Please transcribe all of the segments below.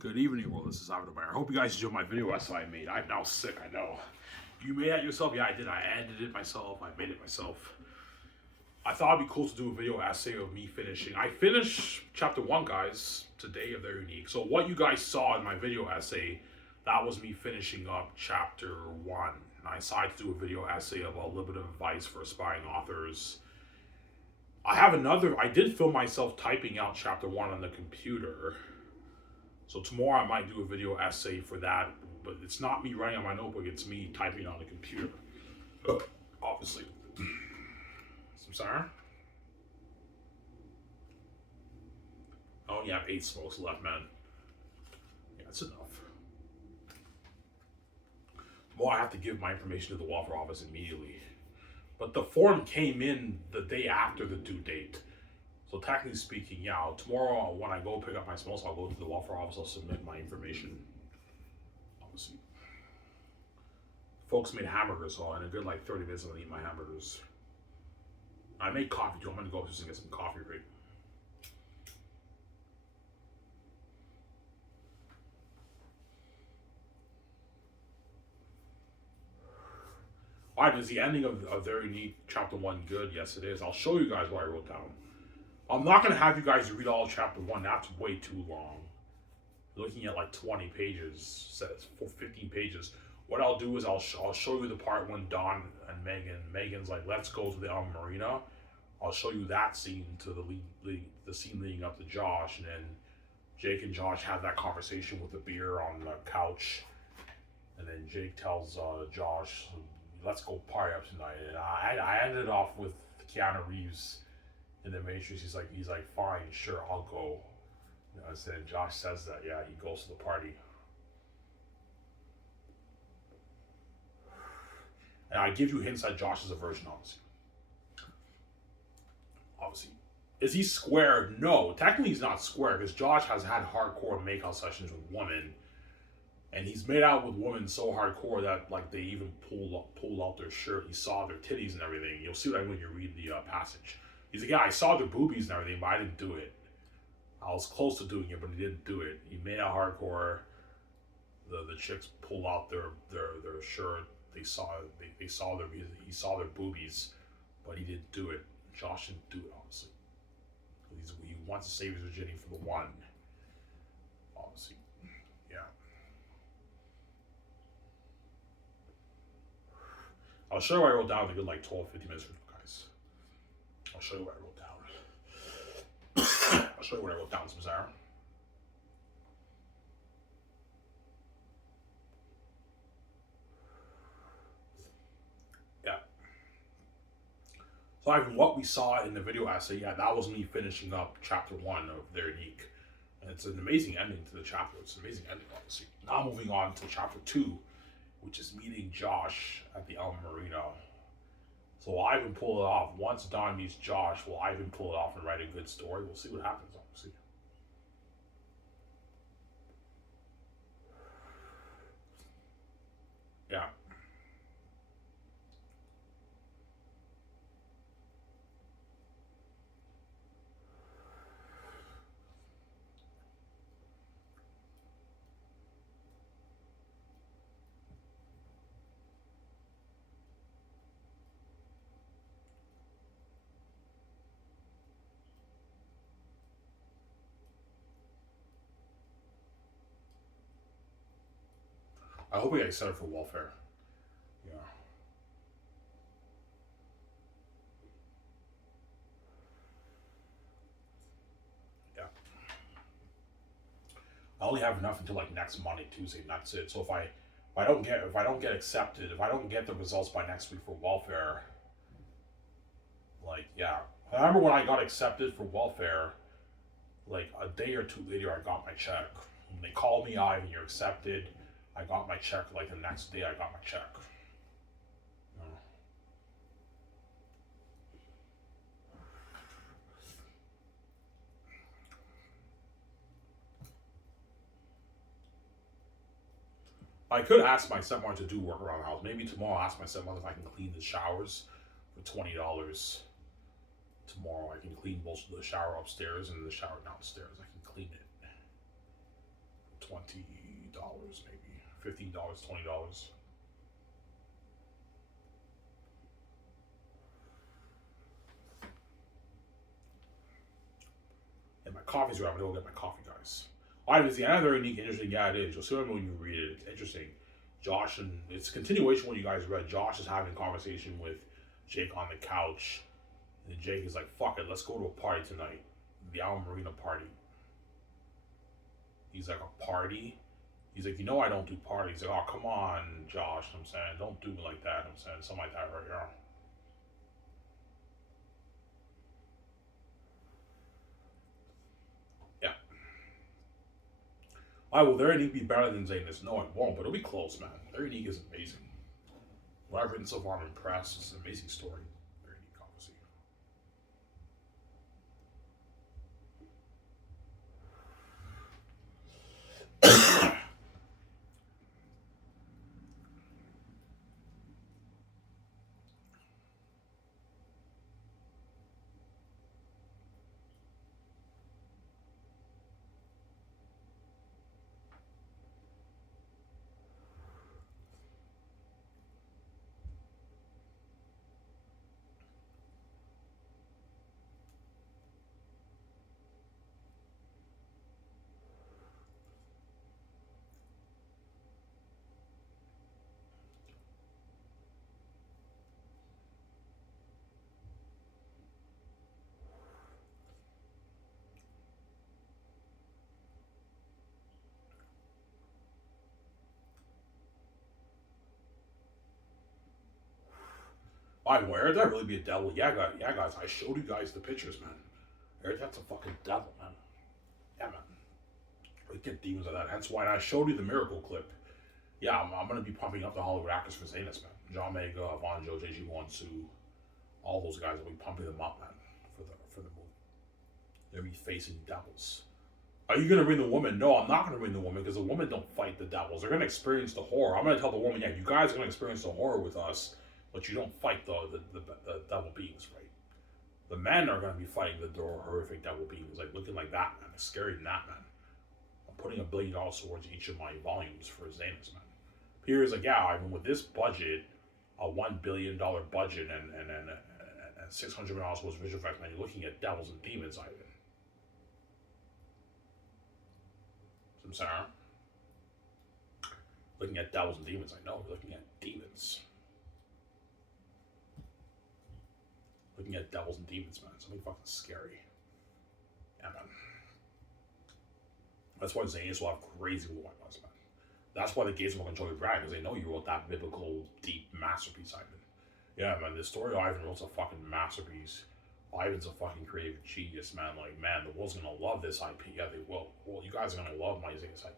Good evening, world. This is Ivan. I hope you guys enjoyed my video essay I made. I'm now sick, I know. You made that yourself? Yeah, I did. I edited it myself. I made it myself. I thought it'd be cool to do a video essay of me finishing. I finished chapter 1, guys, today of Their Unique. So what you guys saw in my video essay, that was me finishing up chapter 1. And I decided to do a video essay about a little bit of advice for aspiring authors. I did film myself typing out chapter 1 on the computer. So tomorrow I might do a video essay for that, but it's not me writing on my notebook, it's me typing on the computer. Obviously. Some sorry? I only have 8 smokes left, man. Yeah, that's enough. Tomorrow I have to give my information to the welfare office immediately. But the form came in the day after the due date. So technically speaking, yeah, tomorrow when I go pick up my smokes, I'll go to the welfare office, I'll submit my information. Obviously. Folks made hamburgers, so in a good 30 minutes I'm gonna eat my hamburgers. I made coffee too, I'm gonna go just and get some coffee right. Alright, is the ending of Their Unique chapter 1 good? Yes it is. I'll show you guys what I wrote down. I'm not going to have you guys read all of chapter 1. That's way too long. Looking at 20 pages, says 15 pages. What I'll do is I'll show you the part when Don and Megan's like, let's go to the Marina. I'll show you that scene to the scene leading up to Josh, and then Jake and Josh have that conversation with the beer on the couch, and then Jake tells Josh, let's go party up tonight. And I ended off with Keanu Reeves in the Matrix. He's like, fine, sure, I'll go. You know, and then Josh says that, yeah, he goes to the party. And I give you hints that Josh is a virgin, obviously. Is he square? No, technically he's not square because Josh has had hardcore makeout sessions with women, and he's made out with women so hardcore that they even pulled out their shirt. He saw their titties and everything. You'll see that when you read the passage. He's like, yeah, I saw their boobies and everything, but I didn't do it. I was close to doing it, but he didn't do it. He made out hardcore. The chicks pulled out their shirt. He saw their boobies, but he didn't do it. Josh didn't do it, obviously. He wants to save his virginity for the one. Obviously, yeah. I'll show you what I wrote down in a good 12, 15 minutes for you guys. I'll show you what I wrote down. I'll show you what I wrote down, Samsara. Yeah. So what we saw in the video essay, yeah, that was me finishing up chapter 1 of Their Unique. And it's an amazing ending to the chapter. It's an amazing ending, obviously. Now moving on to chapter 2, which is meeting Josh at the El Marino. So will Ivan pull it off? Once Don meets Josh, will Ivan pull it off and write a good story? We'll see what happens, obviously. Yeah. I hope we get excited for welfare. Yeah. Yeah. I only have enough until next Monday, Tuesday, and that's it. So if I don't get accepted, if I don't get the results by next week for welfare, yeah. I remember when I got accepted for welfare, a day or two later, I got my check. When they called me, Ivan, you're accepted. I got my check the next day. I got my check. I could ask my stepmother to do work around the house. Maybe tomorrow I'll ask my stepmother if I can clean the showers for $20. Tomorrow I can clean both the shower upstairs and the shower downstairs. I can clean it. $20, maybe $15, $20. And my coffee's right. I'm gonna go get my coffee, guys. Alright, it's another unique, interesting. Yeah, it is. You'll see when you read it. It's interesting. Josh, and it's a continuation of what you guys read. Josh is having a conversation with Jake on the couch. And Jake is like, fuck it, let's go to a party tonight. The Al Marina party. He's like, a party? He's like, you know I don't do parties. He's like, oh, come on, Josh. I'm saying, don't do me like that. I'm saying, something like that right here. Yeah. I will very unique be better than Xanus. No, it won't, but it'll be close, man. Very unique is amazing. What I've written so far, I'm impressed. It's an amazing story. Very unique, obviously. I wear that really be a devil. Yeah, guys. I showed you guys the pictures, man. Eric, that's a fucking devil, man. Yeah, man. We get demons like that. That's why I showed you the miracle clip. Yeah, I'm gonna be pumping up the Hollywood actors for Xanus, man. John Mega, Von Joe, JG One, Sue, all those guys will be pumping them up, man, for the movie. They'll be facing devils. Are you gonna bring the woman? No, I'm not gonna bring the woman because the women don't fight the devils. They're gonna experience the horror. I'm gonna tell the woman, yeah, you guys are gonna experience the horror with us, but you don't fight the devil beings, right? The men are gonna be fighting the horrific devil beings, like looking like that, man. It's scary than that, man. I'm putting $1 billion towards each of my volumes for Xanus, man. Peter's like, yeah, I mean, with this budget, a $1 billion budget and $600 million worth of visual effects, man, you're looking at devils and demons, Ivan. I'm sorry. Looking at devils and demons, I know. We're looking at demons. Looking at devils and demons, man. Something fucking scary. Yeah, man. That's why Xanus will have crazy white ones, man. That's why the gays will enjoy Brad, because they know you wrote that biblical, deep masterpiece, Ivan. Yeah, man, the story of Ivan wrote a fucking masterpiece. Ivan's a fucking creative genius, man. Like, man, the world's gonna love this IP. Yeah, they will. Well, you guys are gonna love my Xanus IP.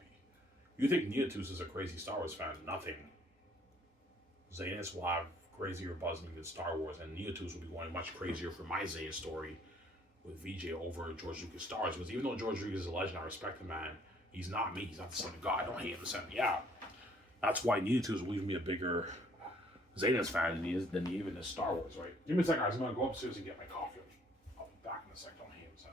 You think Neotus is a crazy Star Wars fan? Nothing. Xanus will have crazier buzzing than Star Wars, and Neotus will be going much crazier for my Xanus story with VJ over George Lucas Star Wars. Because even though George Lucas is a legend, I respect the man. He's not me. He's not the son of God. I don't hate him. Send me out. That's why Neotus will leave me a bigger Xanus fan than he is than even is Star Wars, right? Give me a second, guys. I'm gonna go upstairs and get my coffee. I'll be back in a second. Don't hate him, son.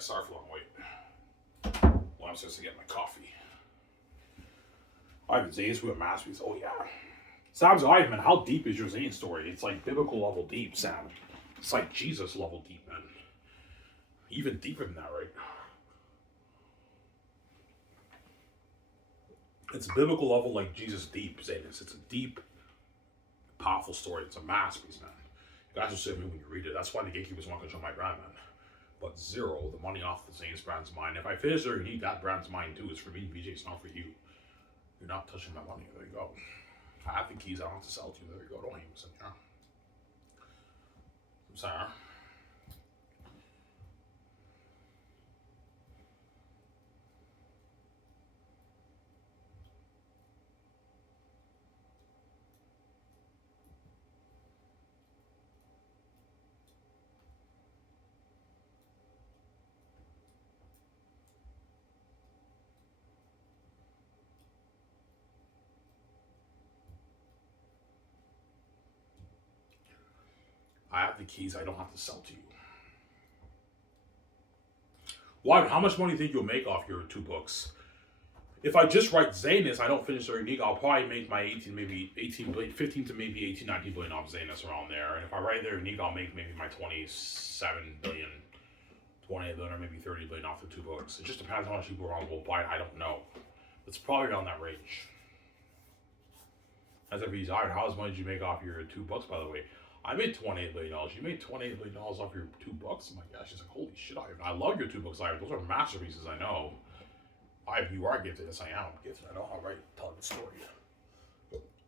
guys. Sorry for the long wait. Well, I'm supposed to get my coffee. Ivan Xanus with a masterpiece. Oh, yeah. Sam's Ivan, man, how deep is your Zane story? It's like biblical level deep, Sam. It's like Jesus level deep, man. Even deeper than that, right? It's biblical level like Jesus deep, Xanus. It's a deep, powerful story. It's a masterpiece, man. You guys will see me when you read it. That's why the gatekeepers want to control my brand, man. But zero, the money off the Xanus brand's mine. If I finish there, you need that brand's mine too. It's for me, BJ. It's not for you. You're not touching my money. There you go. I have the keys. I don't have to sell to you. There you go. Don't hate me, yeah. I'm sorry. I have the keys. I don't have to sell to you. Why? How much money do you think you'll make off your 2 books? If I just write Xanus, I don't finish the unique, I'll probably make my 18, maybe 18 billion, 15 to maybe 18, 19 billion off Xanus around there. And if I write their unique, I'll make maybe my 27 billion, 28 billion, or maybe 30 billion off the 2 books. It just depends how much people will buy it. I don't know. It's probably around that range. As if he's hired, how much money did you make off your 2 books, by the way? I made $28 billion. You made $28 billion off your 2 books? Oh my gosh, she's like, holy shit, Ivan. I love your 2 books, Ivan. Those are masterpieces, I know. Ivan, you are gifted. Yes, I am gifted. I know how to tell the story.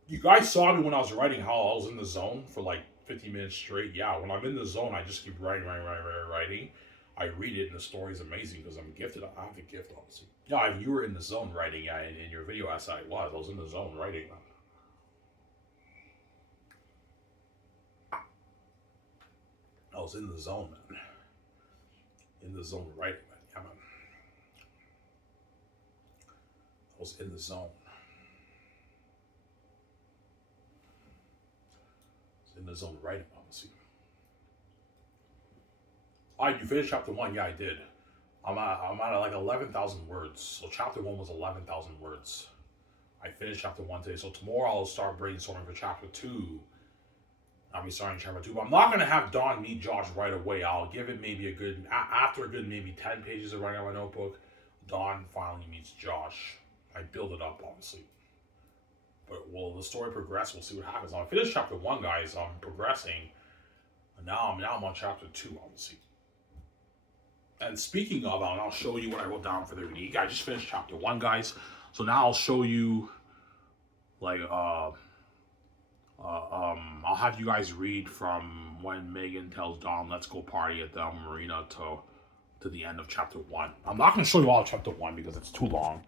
You guys saw me when I was writing how I was in the zone for like 15 minutes straight. Yeah, when I'm in the zone, I just keep writing. I read it, and the story is amazing because I'm gifted. I have a gift, obviously. Yeah, Ivan, you were in the zone writing. Yeah, in your video, I said I was in the zone writing. I was in the zone, man. In the zone writing, man. Yeah, man. I was in the zone. I was in the zone writing, obviously. Alright, you finished chapter 1? Yeah, I did. I'm at like 11,000 words. So chapter 1 was 11,000 words. I finished chapter 1 today. So tomorrow I'll start brainstorming for chapter 2. I'll be starting chapter 2, but I'm not going to have Don meet Josh right away. I'll give it maybe a good, after a good maybe 10 pages of writing on my notebook, Don finally meets Josh. I build it up, obviously. But will the story progress? We'll see what happens. I finished chapter 1, guys. I'm progressing. And now I'm on chapter 2, obviously. And speaking of, I'll show you what I wrote down for the unique. I just finished chapter 1, guys. So now I'll show you, like, I'll have you guys read from when Megan tells Don, let's go party at the marina to the end of chapter 1. I'm not going to show you all of chapter 1 because it's too long.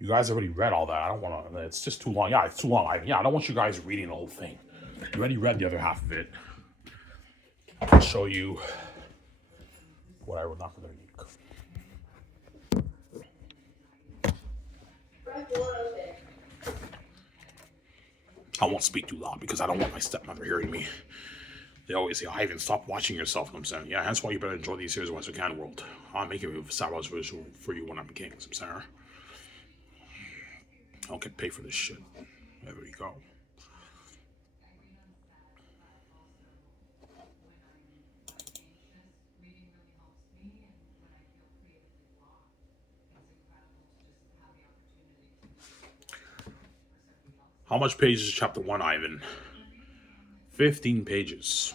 You guys already read all that. I don't want to, it's just too long. Yeah, it's too long. I don't want you guys reading the whole thing. You already read the other half of it. I'll show you what I wrote down for the unique. I won't speak too loud because I don't want my stepmother hearing me. They always say, Ivan, stop watching yourself. And I'm saying, yeah, that's why you better enjoy these series of Western Can World. I'll make it a Star Wars visual for you when I'm king. I'm saying, I don't get paid for this shit. There we go. How much pages is chapter 1, Ivan? 15 pages.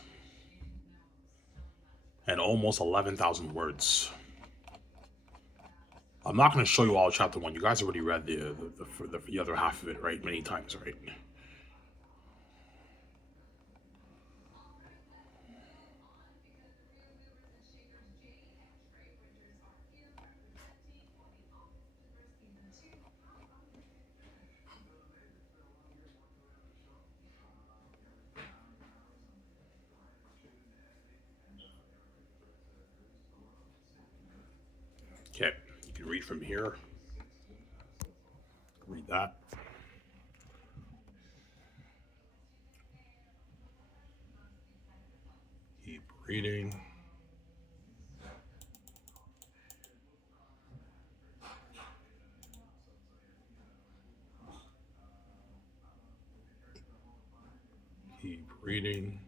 And almost 11,000 words. I'm not going to show you all chapter 1. You guys already read the other half of it, right? Many times, right? Okay, you can read from here. Read that. Keep reading. reading.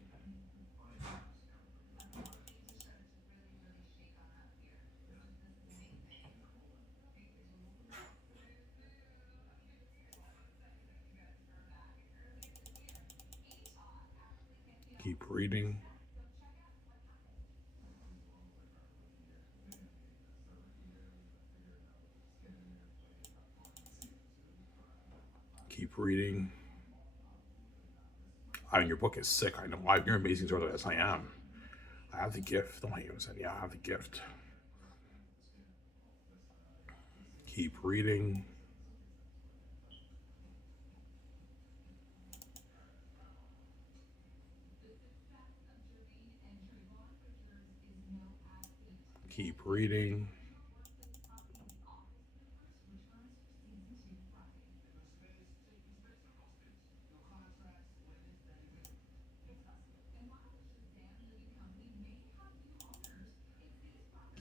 Keep reading. Keep reading. I mean, your book is sick. I know. You're an amazing storyteller. Yes, I am. I have the gift. Don't hate him. Yeah, I have the gift. Keep reading. Keep reading.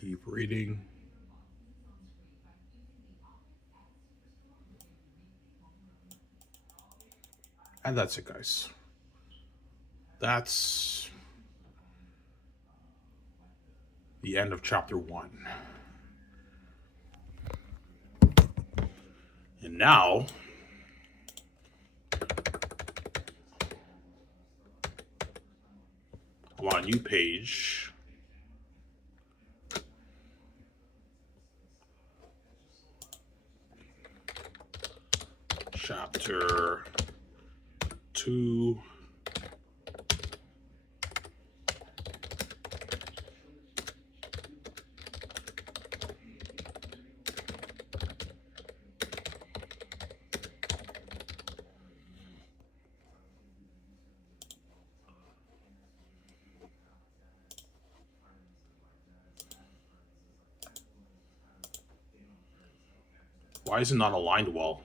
Keep reading. And that's it, guys. That's the end of chapter 1. And now, I'm on a new page. Chapter 2. Why is it not aligned well?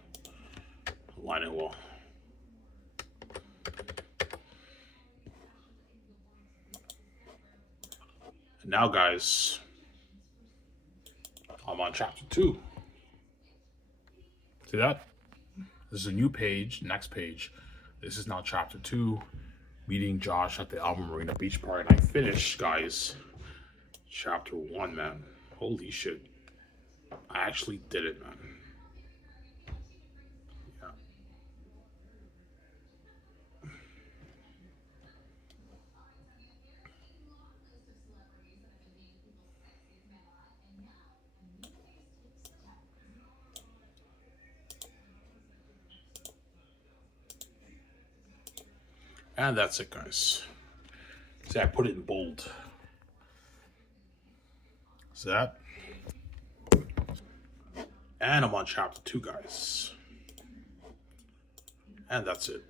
Align it well. And now, guys, I'm on chapter 2. See that? This is a new page, next page. This is now chapter 2, meeting Josh at the Alma Marina Beach Park. And I finished, guys, chapter 1, man. Holy shit. I actually did it, man. Yeah. And that's it, guys. See, I put it in bold. See that? And I'm on chapter 2, guys. And that's it.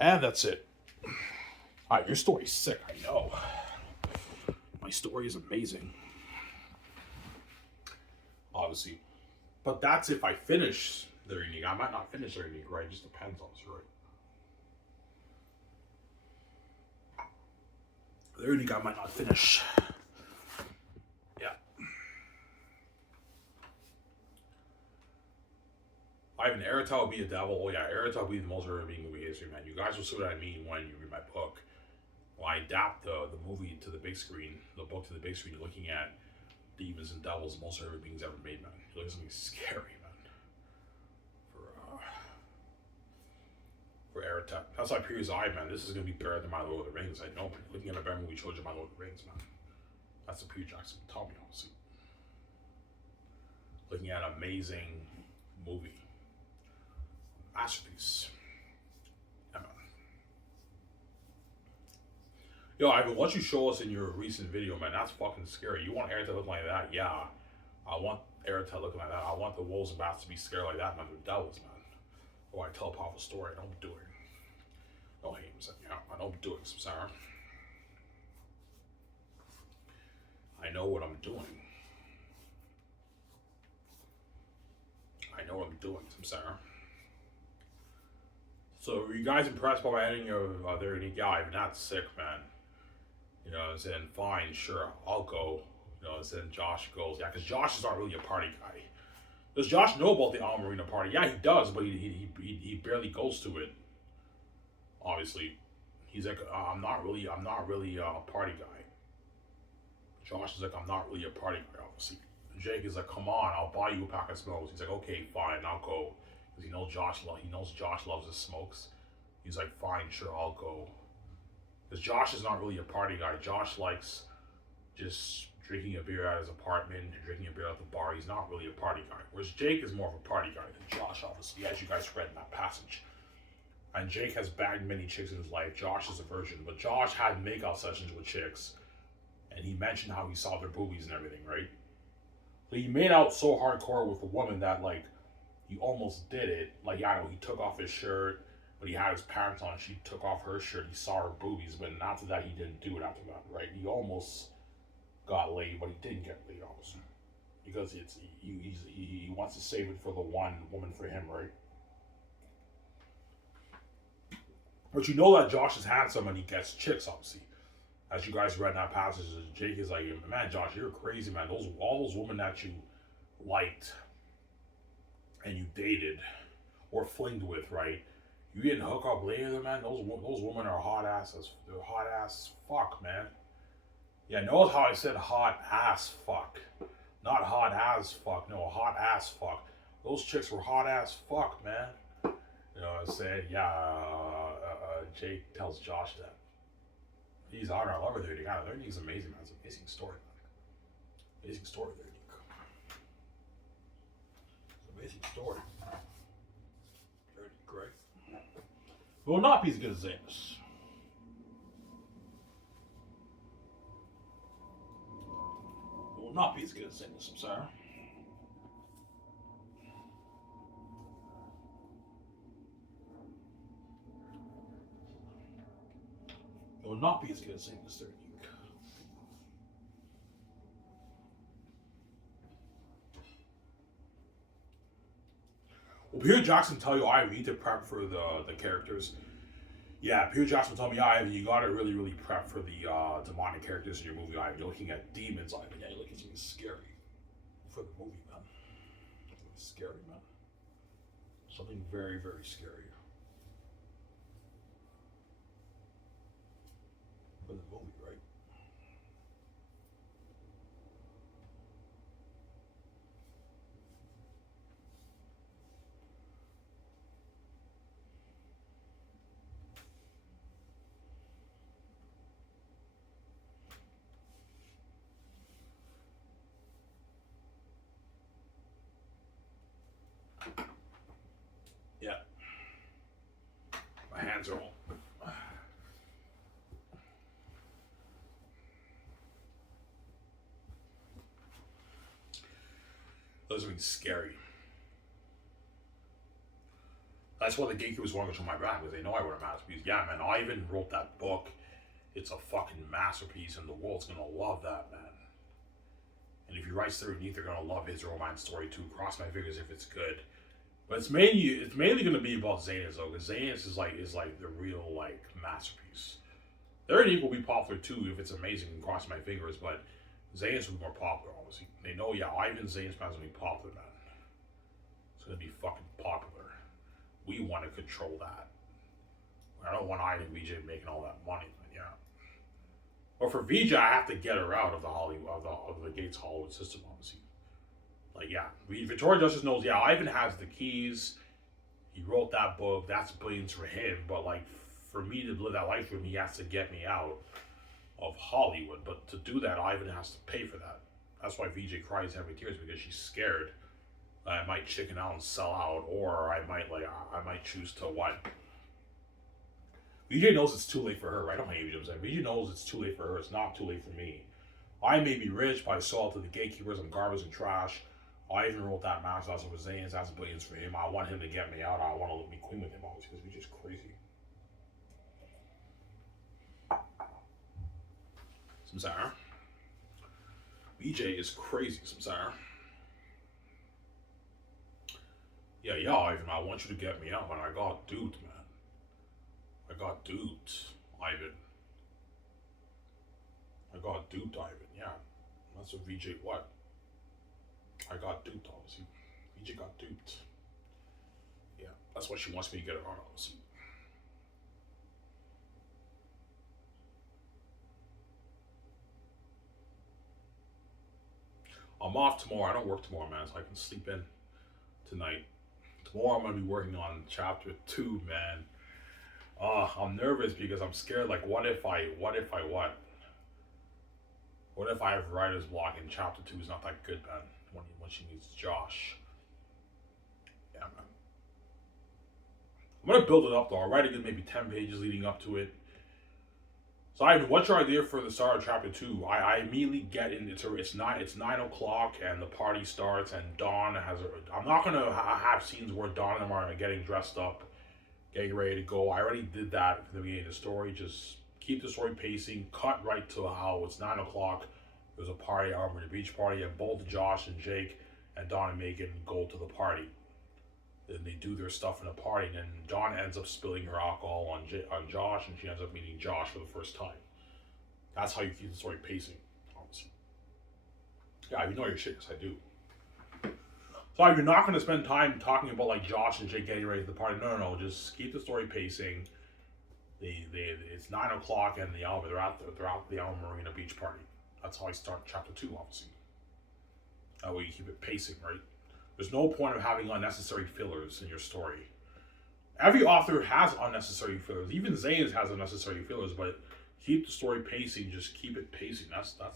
And that's it. Alright, your story's sick, I know. My story is amazing. Obviously. But that's if I finish the reading. I might not finish the reading, right? It just depends on the story. The reading I might not finish. Yeah. Ivan, Eritol will be a devil. Oh yeah, Eritol will be the most horrific being in movie history, man. You guys will see what I mean when you read my book. When I adapt the movie to the big screen, the book to the big screen, you're looking at demons and devils, the most horrific beings ever made, man. You're looking at something scary, man. For Eritol. That's why Pierre's eye, man. This is gonna be better than my Lord of the Rings. I know, man. Looking at a better movie trilogy of my Lord of the Rings, man. That's what Peter Jackson taught me, honestly. Looking at an amazing movie. Masterpiece. Yeah, man. Yo, Ivan, what you show us in your recent video, man, that's fucking scary. You want Eritol to look like that? Yeah. I want Eritol looking like that. I want the wolves and bats to be scared like that, man. They're devils, man. Or I tell a powerful story. I know what I'm doing. Don't hate him. Yeah, I know what I'm doing, Samsara. I know what I'm doing. I know what I'm doing, Samsara. So, were you guys impressed by my ending of their unique? Yeah, I'm not sick, man. You know, and saying, fine, sure, I'll go. You know, and then Josh goes, yeah, because Josh is not really a party guy. Does Josh know about the Al Marina party? Yeah, he does, but he barely goes to it. Obviously, he's like, I'm not really a party guy. Josh is like, I'm not really a party guy. Obviously, Jake is like, come on, I'll buy you a pack of smokes. He's like, okay, fine, I'll go, because he knows Josh loves his smokes. He's like, fine, sure, I'll go. Because Josh is not really a party guy. Josh likes just drinking a beer at his apartment, drinking a beer at the bar. He's not really a party guy. Whereas Jake is more of a party guy than Josh, obviously, as you guys read in that passage. And Jake has bagged many chicks in his life. Josh is a virgin. But Josh had makeout sessions with chicks. And he mentioned how he saw their boobies and everything, right? So he made out so hardcore with a woman that, like, he almost did it. Like, yeah, I know, he took off his shirt, but he had his pants on. She took off her shirt. He saw her boobies. But after that, he didn't do it after that, right? He almost got laid, but he didn't get laid, obviously. Because he wants to save it for the one woman for him, right? But you know that Josh is handsome and he gets chicks, obviously. As you guys read in that passage, Jake is like, man, Josh, you're crazy, man. All those women that you liked and you dated or flinged with, right? You didn't hook up later, man. Those women are hot asses. They're hot ass fuck, man. Yeah, notice how I said hot ass fuck. Not hot as fuck. No, hot ass fuck. Those chicks were hot ass fuck, man. You know, I said, yeah, Jake tells Josh that. He's on our lover there. Yeah, their Nick's amazing, man. It's an amazing story, man. Amazing story there, Nick. It's an amazing story. Very great. Will not be as good as Xanus. Will not be as good as Xanus, I'm sorry. It will not be as good as Xanus there, Nick. Well, Peter Jackson tell you I need to prep for the characters. Yeah, Peter Jackson told me, you gotta really, really prep for the demonic characters in your movie. You're looking at demons, yeah, you're looking at something scary for the movie, man. Something scary, man. Something very, very scary for the movie, right? Yeah. My hands are all. Those are scary. That's why the gatekeepers want to show my back, because they know I wrote a masterpiece. Yeah, man, I even wrote that book. It's a fucking masterpiece, and the world's gonna love that, man. And if he writes underneath, they're gonna love his romance story too. Cross my fingers if it's good. But it's mainly gonna be about Xanus though, because Xanus is like the real like masterpiece. Their Unique will be popular too if it's amazing and cross my fingers, but Xanus will be more popular, obviously. They know, yeah, Ivan Xanus man's gonna be popular, man. It's gonna be fucking popular. We want to control that. I don't want Ivan VJ making all that money, but yeah. But for VJ, I have to get her out of the Hollywood of the Gates Hollywood system, obviously. Like, yeah, Victoria Justice knows, yeah, Ivan has the keys. He wrote that book. That's billions for him. But, like, for me to live that life with him, he has to get me out of Hollywood. But to do that, Ivan has to pay for that. That's why VJ cries heavy tears, because she's scared that I might chicken out and sell out, or I might choose to what? VJ knows it's too late for her, right? I don't hate VJ. VJ knows it's too late for her. It's not too late for me. I may be rich, but I sold to the gatekeepers. I'm garbage and trash. I even wrote that master also for Xanus. That's billions for him. I want him to get me out. I want to let me queen with him, always, because he's just crazy. Samsara. VJ is crazy, Samsara. Yeah, Ivan, I want you to get me out, man. I got duped, man. I got duped, Ivan. I got duped, Ivan. Yeah, that's what VJ. What? I got duped, obviously. VJ got duped. Yeah, that's why she wants me to get it on, obviously. I'm off tomorrow. I don't work tomorrow, man, so I can sleep in tonight. Tomorrow I'm gonna be working on chapter 2, man. I'm nervous because I'm scared. Like, what if I what? What if I have writer's block and chapter 2 is not that good, man? When she meets Josh. Yeah, man. I'm gonna build it up though. I'll write a good maybe 10 pages leading up to it. So Ivan, what's your idea for the start of chapter 2? I immediately get in. It's 9 o'clock and the party starts and Dawn has. I'm not gonna have scenes where Dawn and them are getting dressed up, getting ready to go. I already did that at the beginning of the story. Just keep the story pacing. Cut right to how it's 9 o'clock. There's a party out at the beach party, and both Josh and Jake and Dawn and Megan go to the party. Then they do their stuff in the party, and then Dawn ends up spilling her alcohol on Josh, and she ends up meeting Josh for the first time. That's how you keep the story pacing, obviously. Yeah, you know your shit, yes I do. So you're not going to spend time talking about like Josh and Jake getting ready for the party. No. Just keep the story pacing. It's 9 o'clock and they're out the Alma Marina Beach party. That's how I start chapter 2, obviously. That way you keep it pacing, right? There's no point of having unnecessary fillers in your story. Every author has unnecessary fillers. Even Xanus has unnecessary fillers, but keep the story pacing. Just keep it pacing. That's the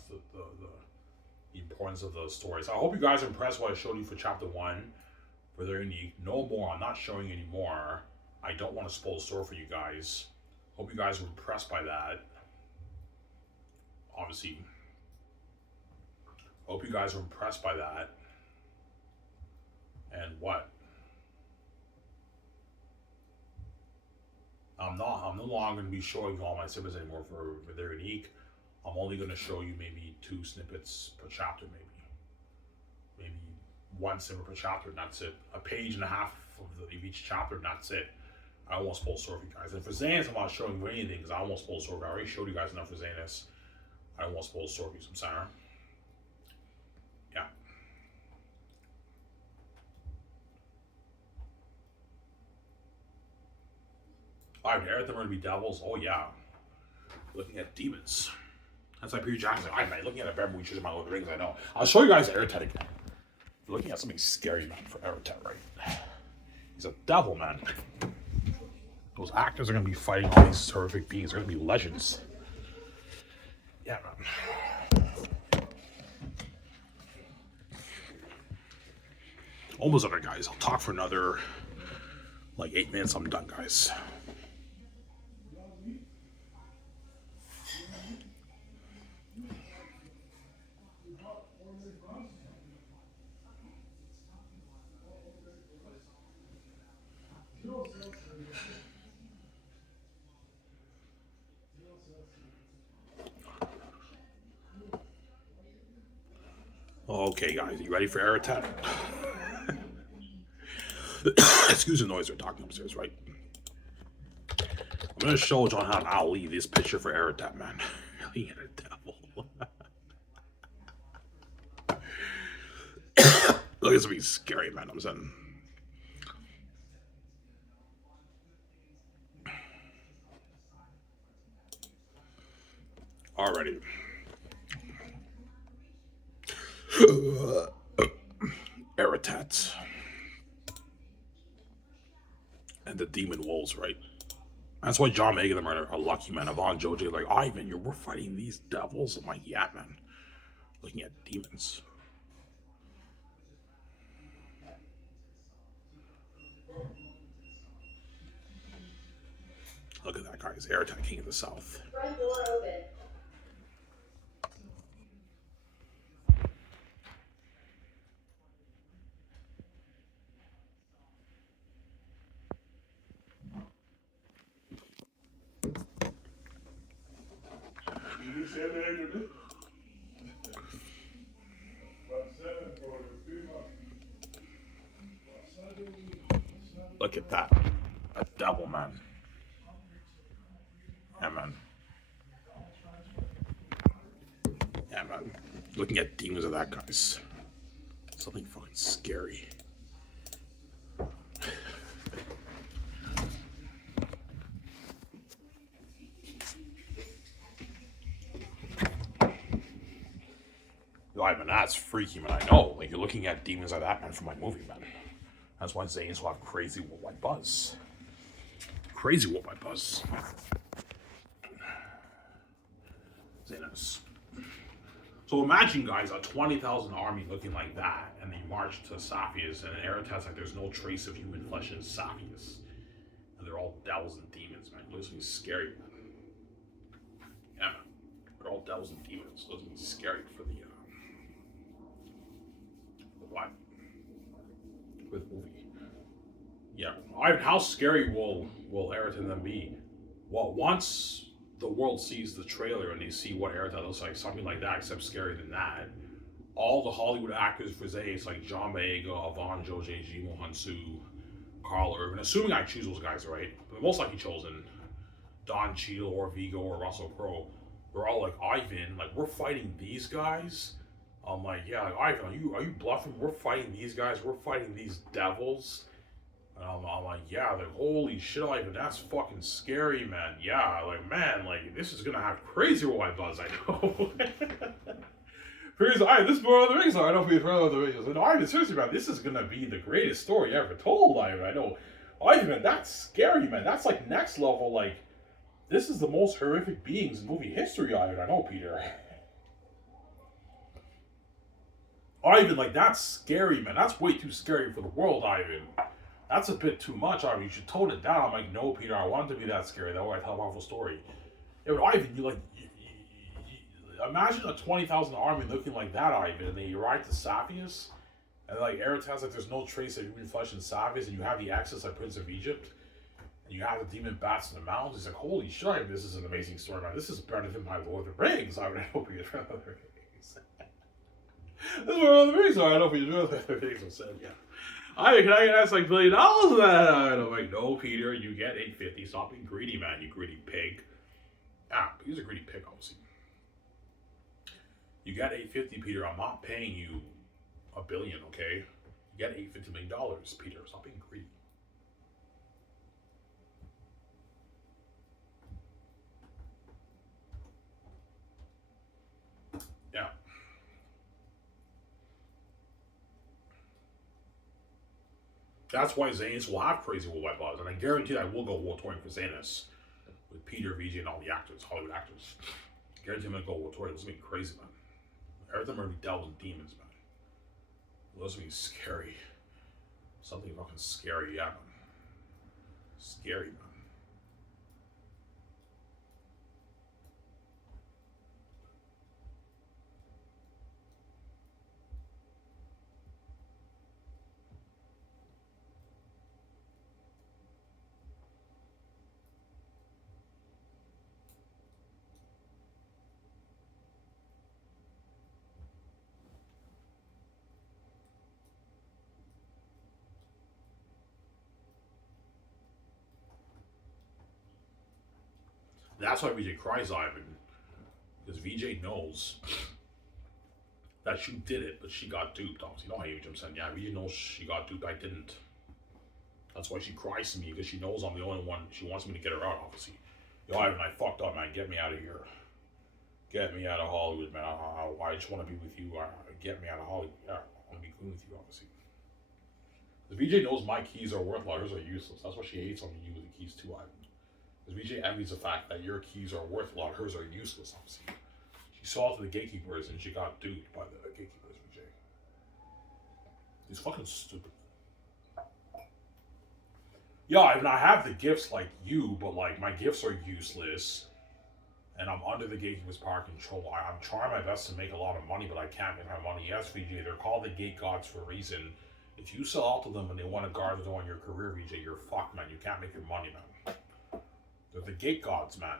importance of the story. So I hope you guys are impressed with what I showed you for chapter 1. For their unique. No more. I'm not showing anymore. I don't want to spoil the story for you guys. Hope you guys were impressed by that. Obviously. Hope you guys were impressed by that. And what? I'm no longer going to be showing all my snippets anymore for their unique. I'm only going to show you maybe 2 snippets per chapter, maybe 1 snippet per chapter, and that's it. A page and a half of each chapter, and that's it. I won't spoil the story for you guys. And for Xanus, I'm not showing you anything because I won't spoil the story. I already showed you guys enough for Xanus. I won't spoil the story for you, so I'm sorry. Yeah. Alright, everything are going to be devils. Oh, yeah. Looking at demons. That's why Peter Jackson's like, I'm looking at a bear movie, choosing my Lord of the Rings, I know. I'll show you guys Eratet again. You're looking at something scary, man, for Eratet, right? He's a devil, man. Those actors are going to be fighting all these horrific beings. They're going to be legends. Yeah, man. Almost done, guys. I'll talk for another, like, 8 minutes. I'm done, guys. Okay, guys, you ready for Eratet? Excuse the noise, we're talking upstairs, right? I'm gonna show John Ali this picture for Eratet, man. He had a devil. Look at something scary, man. I'm saying. Alrighty. Eratet. And the demon wolves, right? That's why John Megan and them are lucky, man. Yvonne, Joji, like, Ivan, we're fighting these devils. I'm like, yeah, man. Looking at demons. Look at that, guys. Eratet, King of the South. Front door open. Look at that. A devil, man. Yeah, man. Yeah, man. Looking at demons of that, guys. Something fucking scary. Right, man, that's freaky, man. I know. Like, you're looking at demons like that, man, from my movie, man. That's why Xanus will have crazy worldwide buzz. Crazy worldwide buzz. Xanus. So imagine, guys, a 20,000 army looking like that, and they march to Saphius, and an Eretas like there's no trace of human flesh in Saphius. And they're all devils and demons, man. It looks like scary, man. Yeah, man. They're all devils and demons. It looks like scary for the what? For the movie. Yeah. How scary will Eric and them be? Well, once the world sees the trailer and they see what Eric looks like, something like that, except scarier than that, all the Hollywood actors for Zayas, like John Boyega, Avon, Jose, Jimo Hansu, Carl Urban, assuming I choose those guys, right? But most likely chosen Don Cheadle or Vigo or Russell Crowe. They're all like, Ivan, like, we're fighting these guys. I'm like, yeah, like, Ivan, are you bluffing? We're fighting these guys. We're fighting these devils. And I'm like, yeah, like, holy shit, Ivan, that's fucking scary, man. Yeah, like, man, like, this is gonna have crazy worldwide buzz, I know. Crazy, this is Lord of the Rings. I don't know if you've heard of the Rings. No, Ivan, seriously, man, this is gonna be the greatest story ever told, Ivan. I know. Ivan, man, that's scary, man. That's like next level, like, this is the most horrific beings in movie history, Ivan. I know, Peter. Ivan, like, that's scary, man. That's way too scary for the world, Ivan. That's a bit too much, Ivan. You should tone it down. I'm like, no, Peter, I want it to be that scary. That way I tell a powerful story. Yeah, but Ivan, you imagine a 20,000 army looking like that, Ivan, and then you ride to Saphius, and like Eretas, like there's no trace of human flesh in Saphius, and you have the access like Prince of Egypt, and you have the demon bats in the mountains. It's like, holy shit, Ivan, this is an amazing story, man. This is better than my Lord of the Rings. I hope you Lord of the Rings. This is Lord of the Rings. I don't know if you Lord of the Rings. I said, yeah. Can I get asked like $1 billion of that? I'm like, no, Peter, you get 850. Stop being greedy, man, you greedy pig. Ah, he's a greedy pig, obviously. You got 850, Peter. I'm not paying you $1 billion, okay? You got $850 million, Peter. Stop being greedy. Yeah. That's why Xanus will have crazy worldwide buzz, and I guarantee I will go world touring for Xanus with Peter, VJ, and all the actors, Hollywood actors. I guarantee I'm gonna go world touring. This is gonna be crazy, man. Everything are gonna be devils and demons, man. This is gonna be scary. Something fucking scary, yeah, man. Scary, man. That's why VJ cries, Ivan. Because VJ knows that you did it, but she got duped. Obviously, you know how you jump saying, yeah, VJ knows she got duped. I didn't. That's why she cries to me, because she knows I'm the only one. She wants me to get her out, obviously. Yo, Ivan, I fucked up, man. Get me out of here. Get me out of Hollywood, man. I just want to be with you. Get me out of Hollywood. Yeah, I want to be clean with you, obviously. The VJ knows my keys are worth a lot. Hers are useless. That's why she hates on you with the keys too, Ivan. Because VJ envies the fact that your keys are worth a lot. Hers are useless, obviously. She saw it to the gatekeepers and she got duped by the gatekeepers, VJ. He's fucking stupid. Yeah, I mean, I have the gifts like you, but like my gifts are useless. And I'm under the gatekeeper's power control. I'm trying my best to make a lot of money, but I can't make my money. Yes, VJ, they're called the gate gods for a reason. If you sell out to them and they want to guard the door on your career, VJ, you're fucked, man. You can't make your money, man. They're the gate gods, man.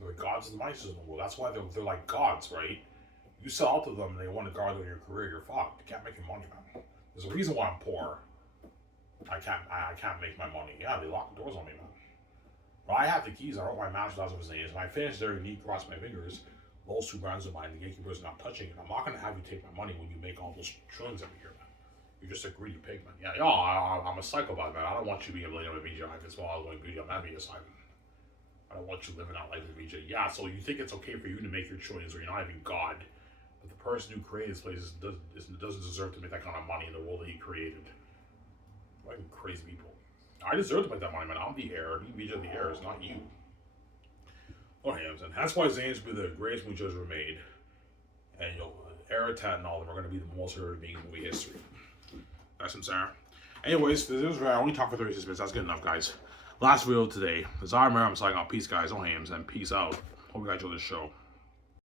They're the gods of the mice in the world. That's why they're like gods, right? You sell out to them and they want to guard on your career, you're fucked. You can't make your money, man. There's a reason why I'm poor. I can't make my money. Yeah, they lock the doors on me, man. But I have the keys. I wrote my master's class of Xanus. When I finished there, you need cross my fingers. Those two brands of mine, the gatekeepers not touching it. I'm not going to have you take my money when you make all those trillions every year, man. You're just a greedy pig, man. Yeah, I'm a psychopath, man. I don't want you being a millionaire with VJ. If it's while I was going greedy, I'm not being a psycho. I don't want you living out life with VJ. Yeah, so you think it's okay for you to make your trillions, or you're not even God. But the person who created this place doesn't deserve to make that kind of money in the world that he created. Fucking crazy people. I deserve to make that money, man. I'm the heir. Me, VJ, the heir is not you. Oh, Hamson. That's why Xanus will be the greatest movie ever made. And Aratat and all of them are going to be the most heard beings in movie history. That's what I'm saying. Anyways, this is where I only talk for 36 minutes. That's good enough, guys. Last video today. This is I'm signing off. Peace, guys. Oh, Hams, and peace out. Hope you guys enjoyed this show.